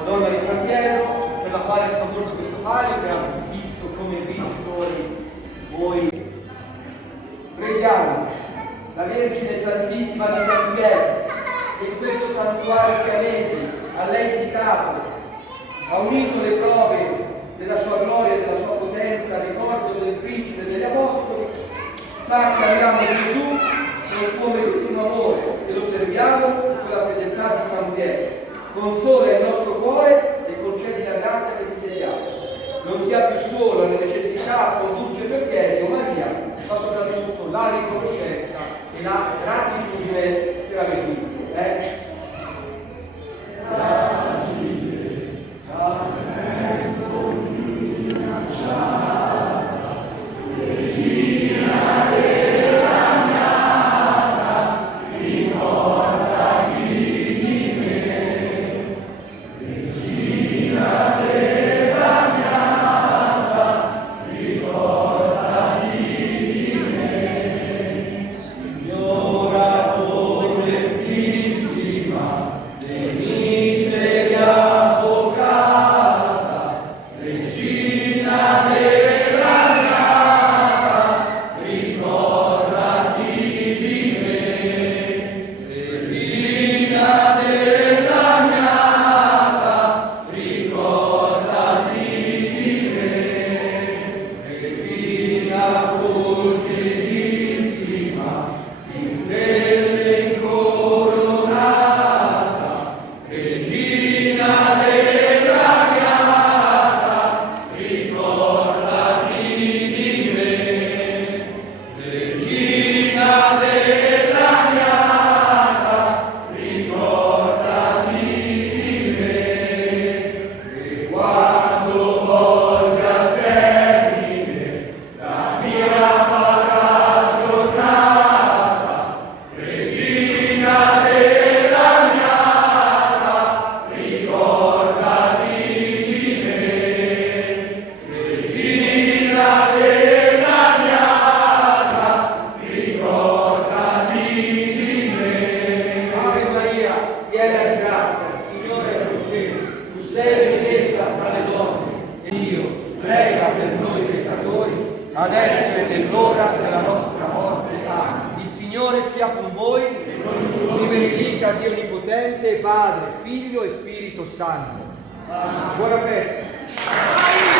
Madonna di San Pietro, per la quale è stato corso questo palio, che ha visto come vincitori voi. Preghiamo la Vergine Santissima di San Pietro, che in questo santuario pianese a lei dedicato ha unito le prove della sua gloria e della sua potenza al ricordo del Principe degli Apostoli, fa che amiamo Gesù con il tuo medesimo amore e lo serviamo con la fedeltà di San Pietro. Consola il nostro cuore e concedi la grazia che ti chiediamo. Non sia più solo la necessità, conduce per piedi, o Maria, ma soprattutto la riconoscenza e la gratitudine per aver vinto. Adesso è nell'ora della nostra morte. Amen. Il Signore sia con voi, vi benedica Dio Onnipotente, Padre, Figlio e Spirito Santo. Amen. Buona festa.